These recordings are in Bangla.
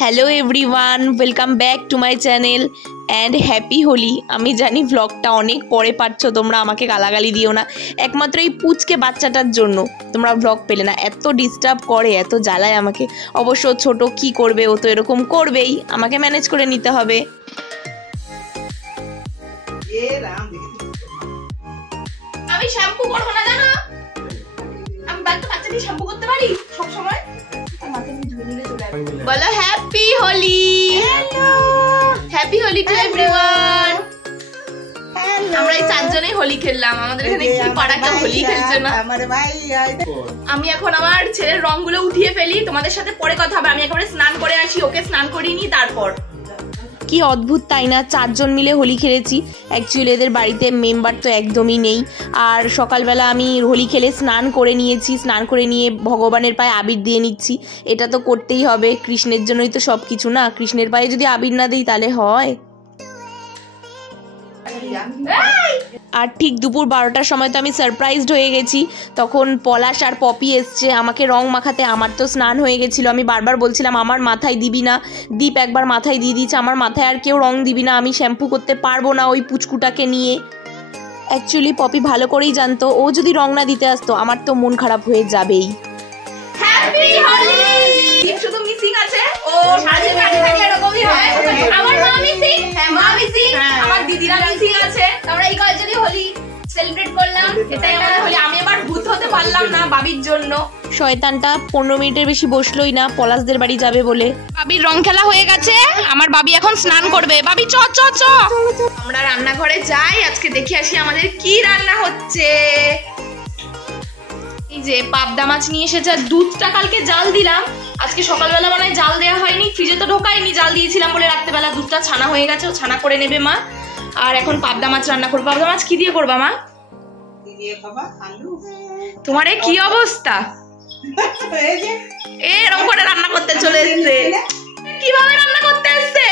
Hello everyone, welcome back to my channel and happy Holi. আমি জানি ভ্লগটা অনেক পরে পাচ্ছ, তোমরা আমাকে গালাগালি দিও না। একমাত্র এই পুচকে বাচ্চাটার জন্য তোমরা ভ্লগ পেলে না। এত ডিস্টার্ব করে, এত জ্বালায় আমাকে। অবশ্য ছোট কি করবে, ও তো এরকম করবেই, আমাকে ম্যানেজ করে নিতে হবে। আমি শ্যাম্পু করবো না, জানো? আমি বাচ্চা দিয়ে শ্যাম্পু করতে পারি সব সময়। বলো happy Holi. Hello, happy Holi to everyone. আমরা এই চারজনেই হোলি খেললাম। আমাদের এখানে কি পাড়াটা হোলি খেলছে না। আমি এখন আমার ছেলের রংগুলো উঠিয়ে ফেলি, তোমাদের সাথে পরে কথা হবে। আমি একেবারে স্নান করে আসি, ওকে স্নান করিয়ে নি তারপর। কি অদ্ভুত তাই না, চারজন মিলে হোলি খেলেছি। অ্যাকচুয়ালি এদের বাড়িতে মেম্বার তো একদমই নেই। আর সকালবেলা আমি হোলি খেলে স্নান করে নিয়েছি, স্নান করে নিয়ে ভগবানের পায়ে আবির দিয়ে নিচ্ছি। এটা তো করতেই হবে, কৃষ্ণের জন্যই তো সব কিছু না। কৃষ্ণের পায়ে যদি আবির না দিই তাহলে হয়? আর ঠিক দুপুর 12টার সময় তো আমি সারপ্রাইজড হয়ে গেছি। তখন পলাশ আর পপি এসছে আমাকে রং মাখাতে। আমার তো স্নান হয়ে গেছিলো, আমি বারবার বলছিলাম আমার মাথায় দিবি না। দীপ একবার মাথায় দিয়ে দিয়েছে, আমার মাথায় আর কেউ রং দিবি না, আমি শ্যাম্পু করতে পারবো না ওই পুচকুটাকে নিয়ে। অ্যাকচুয়ালি পপি ভালো করেই জানতো ও যদি রং না দিতে আসতো আমার তো মন খারাপ হয়ে যাবেই। হ্যাপি হোলি। দীপ শুধু মিসিং আছে, ও সাজে কাটে থাকে এরকমই হয়। আমার মা মিসিং, হ্যাঁ মা মিসিং, আমার দিদিরা মিসিং আছে। আমরা এই কয়েকজনই হোলি সেলিব্রেট করলাম, এটাই আমাদের হোলি। আমি এবার ভূত হতে পারলাম না বাবির জন্য। শয়তানটা 15 মিনিটের বেশি বসলোই না, পলাশদের বাড়ি যাবে বলে। বাবির রং খেলা হয়ে গেছে, আমার বাবি এখন স্নান করবে। বাবি চ চ চ, আমরা রান্নাঘরে যাই, আজকে দেখে আসি আমাদের কি রান্না হচ্ছে। এই যে পাবদা মাছ নিয়ে এসেছে, দুধটা কালকে জাল দিলাম, আজকে সকালবেলা মনে হয় জাল দেওয়া হয়নি, ফ্রিজে তো ঢোকায়নি, জাল দিয়েছিলাম বলে রাত্রেবেলা দুধটা ছানা হয়ে গেছে, ও ছানা করে নেবে মা। আর এখন পাবদা মাছ রান্না করবো। পাবদা মাছ কি দিয়ে করবা মা? তোমার কি অবস্থা, এরকম করে রান্না করতে চলে এসছে। কিভাবে রান্না করতে এসছে?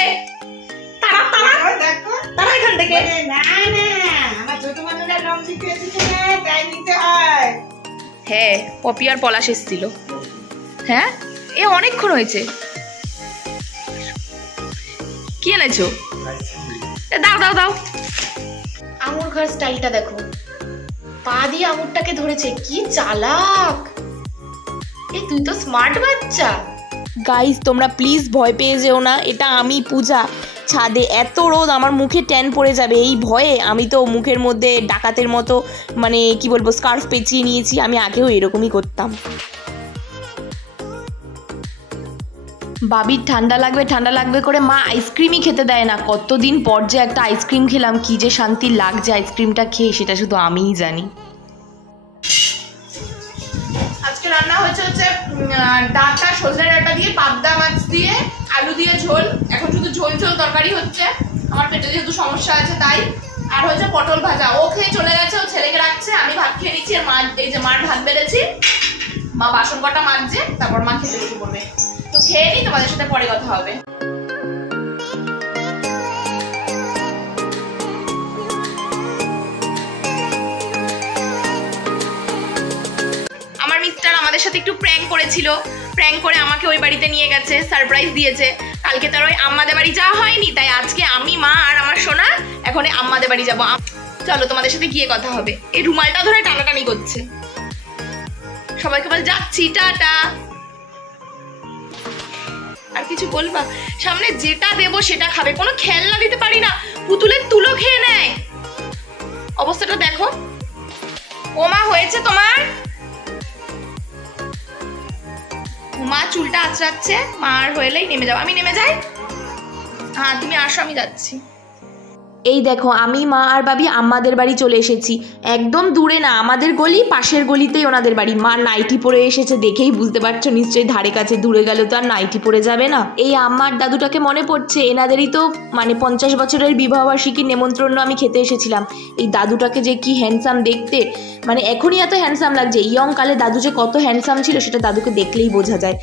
তারা তারা তারা এখান থেকে। হ্যাঁ, পপি আর পলাশ এসেছিল। হ্যাঁ, এ অনেকক্ষণ হয়েছে। কি এনেছো? দাও দাও দাও। আঙুর খাওয়ার স্টাইলটা দেখো, পা দিয়ে আঙুরটাকে ধরেছে, কি চালাক। এ তুই তো স্মার্ট বাচ্চা। গাইস তোমরা প্লিজ ভয় পেয়ে যেও না, এটা আমি পূজা। ছাদে এত রোদ, আমার মুখে ট্যান পড়ে যাবে এই ভয়ে আমি তো মুখের মধ্যে ডাকাতের মতো মানে কি বলবো স্কার্ফ পেঁচিয়ে নিয়েছি। আমি আগেও এরকমই করতাম। বাবির ঠান্ডা লাগবে করে মা আইসক্রিমই খেতে দেয় না। কতদিন পর যে একটা আইসক্রিম খেলাম, কি যে শান্তি লাগছে আইসক্রিমটা খেয়ে, সেটা শুধু আমিই জানি। আজকে রান্না হচ্ছে ডাঁটা, সজনে ডাঁটা দিয়ে, পাবদা মাছ দিয়ে, আলু দিয়ে ঝোল। এখন শুধু ঝোল ঝোল তরকারি হচ্ছে, আমার পেটে যেহেতু সমস্যা আছে তাই। আর হচ্ছে পটল ভাজা, ও খেয়ে চলে গেছে, ও ছেলেকে রাখছে, আমি ভাত খেয়ে নিচ্ছি। আর মা এই যে মার ভাত বেড়েছি, মা বাসন কটা মাজছে, তারপর মা খেতে শুরু করবে। তো খেয়ে নি, তোমাদের সাথে পরে কথা হবে। আমার মিস্টার আমাদের সাথে একটু প্র্যাঙ্ক করেছিল, প্র্যাঙ্ক করে আমাকে ওই বাড়িতে নিয়ে গেছে, সারপ্রাইজ দিয়েছে। কালকে তার ওই আম্মাদের বাড়ি যাওয়া হয়নি, তাই আজকে আমি, মা আর আমার সোনা এখন আম্মাদের বাড়ি যাবো। চলো তোমাদের সাথে গিয়ে কথা হবে। এই রুমালটা ধরে টানাটানি করছে। সবাইকে বল যাচ্ছি, টাটা। আর কিছু বলবা? সামনে যেটা দেবো সেটা খাবে, কোনো খেলনা দিতে পারি না, পুতুলের তুলো খেয়ে নেয়। অবস্থাটা দেখো। ওমা হয়েছে তোমার? মা চুলটা আঁচড়াচ্ছে, মার হইলেই নেমে যাও। আমি নেমে যাই? হ্যাঁ তুমি আসো, আমি যাচ্ছি। এই দেখো আমি, মা আর বাবি আম্মাদের বাড়ি চলে এসেছি। একদম দূরে না, আমাদের গলি, পাশের গলিতেই ওনাদের বাড়ি। মা নাইটি পরে এসেছে, দেখেই বুঝতে পারছো নিশ্চয়ই, ধারে কাছে। দূরে গেলে তো আর নাইটি পরে যাবে না। এই আম্মার দাদুটাকে মনে পড়ছে, এনাদেরই তো মানে 50 বছরের বিবাহবার্ষিকীর নেমন্ত্রণ আমি খেতে এসেছিলাম। এই দাদুটাকে যে কি হ্যান্ডসাম দেখতে, মানে এখনই এত হ্যান্ডসাম লাগছে, ইয়ং কালে দাদু যে কত হ্যান্ডসাম ছিল সেটা দাদুকে দেখলেই বোঝা যায়।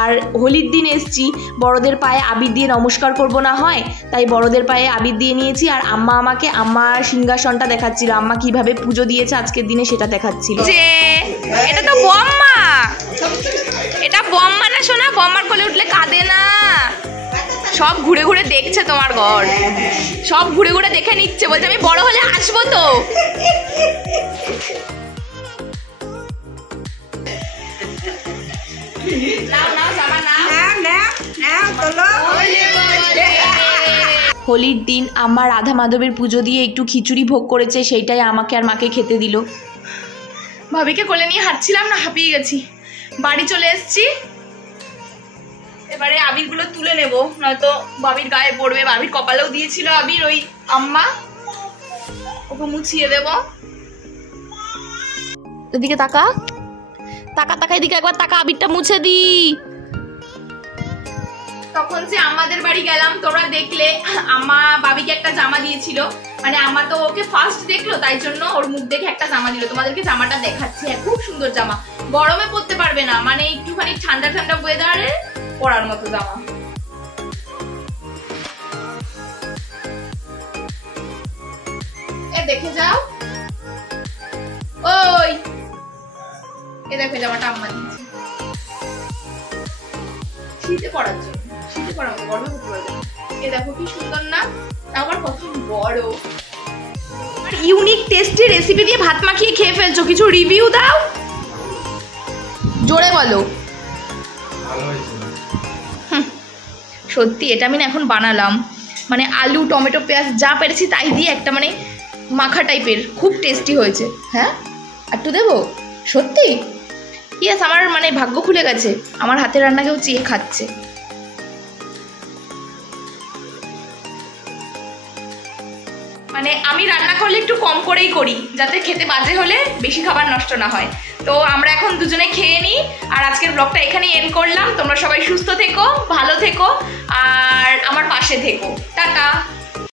আর হোলির দিন এসছি, বড়দের পায়ে আবির দিয়ে নমস্কার করবো না হয়, তাই বড়দের পায়ে আবির দিয়ে নিয়েছি। আর আম্মা আমাকে আম্মার সিংহাসনটা দেখাচ্ছিল, আম্মা কিভাবে পুজো দিয়েছে আজকের দিনে সেটা দেখাচ্ছিল। যে এটা তো বম্মা, এটা বম্মা না সোনা, বম্মার কোলে উঠলে কাঁদে না। সব ঘুরে ঘুরে দেখছে তোমার ঘর, সব ঘুরে ঘুরে দেখে নিচ্ছে, বলছে আমি বড় হলে আসবো তো। হোলির দিন আমার রাধা মাধবের পুজো দিয়ে একটু খিচুড়ি ভোগ করেছে, সেইটাই আমাকে আর মাকে খেতে দিল। ভাবিকে কোলে নিয়ে হাঁটছিলাম না, হাঁপিয়ে গেছি। বাড়ি চলে এসেছি, এবারে আবিরগুলো তুলে নেব, নয়তো বাবির গায়ে পড়বে। বাবির কপালেও দিয়েছিল আবির ওই আম্মা, ওকে মুছিয়ে দেব। এদিকে তাকা, তাকা তাকা, এদিকে একবার তাকা, আবিরটা মুছে দি। তখন যে আমাদের বাড়ি গেলাম, তোমরা দেখলে আম্মা বাবিকে একটা জামা দিয়েছিল, মানে আম্মা তো ওকে ফার্স্ট দেখলো, তাই জন্য ওর মুখ দেখে একটা জামা দিল। তোমাদেরকে জামাটা দেখাচ্ছি, খুব সুন্দর জামা, গরমে পরতে পারবে না, মানে একটুখানি ঠান্ডা ঠান্ডা ওয়েদারে পরার মতো জামা। এ দেখে যাও, ওই এ দেখো জামাটা আম্মা দিয়েছে শীতে পরার জন্য, শীতে পরার মতো, গরমে পরতে পারবে না। এ দেখো কি সুন্দর না, আমার কত বড়। আর ইউনিক টেস্টি রেসিপি দিয়ে ভাত মাখিয়ে খেয়ে ফেলছো, কিছু রিভিউ দাও, জোরে বলো। সত্যি এটা আমি না এখন বানালাম, মানে আলু টমেটো পেঁয়াজ যা পেরেছি তাই দিয়ে একটা মানে মাখা টাইপের, খুব টেস্টি হয়েছে। হ্যাঁ একটু দেবো, সত্যি ইয়েস, আমার মানে ভাগ্য খুলে গেছে, আমার হাতের রান্না কেউ চেয়ে খাচ্ছে। মানে আমি রান্না করলে একটু কম করেই করি, যাতে খেতে বাজে হলে বেশি খাবার নষ্ট না হয়। তো আমরা এখন দুজনে খেয়ে নিই, আর আজকের ব্লগটা এখানেই এন্ড করলাম। তোমরা সবাই সুস্থ থেকো, ভালো থেকো, আর আমার পাশে থেকো। টাটা।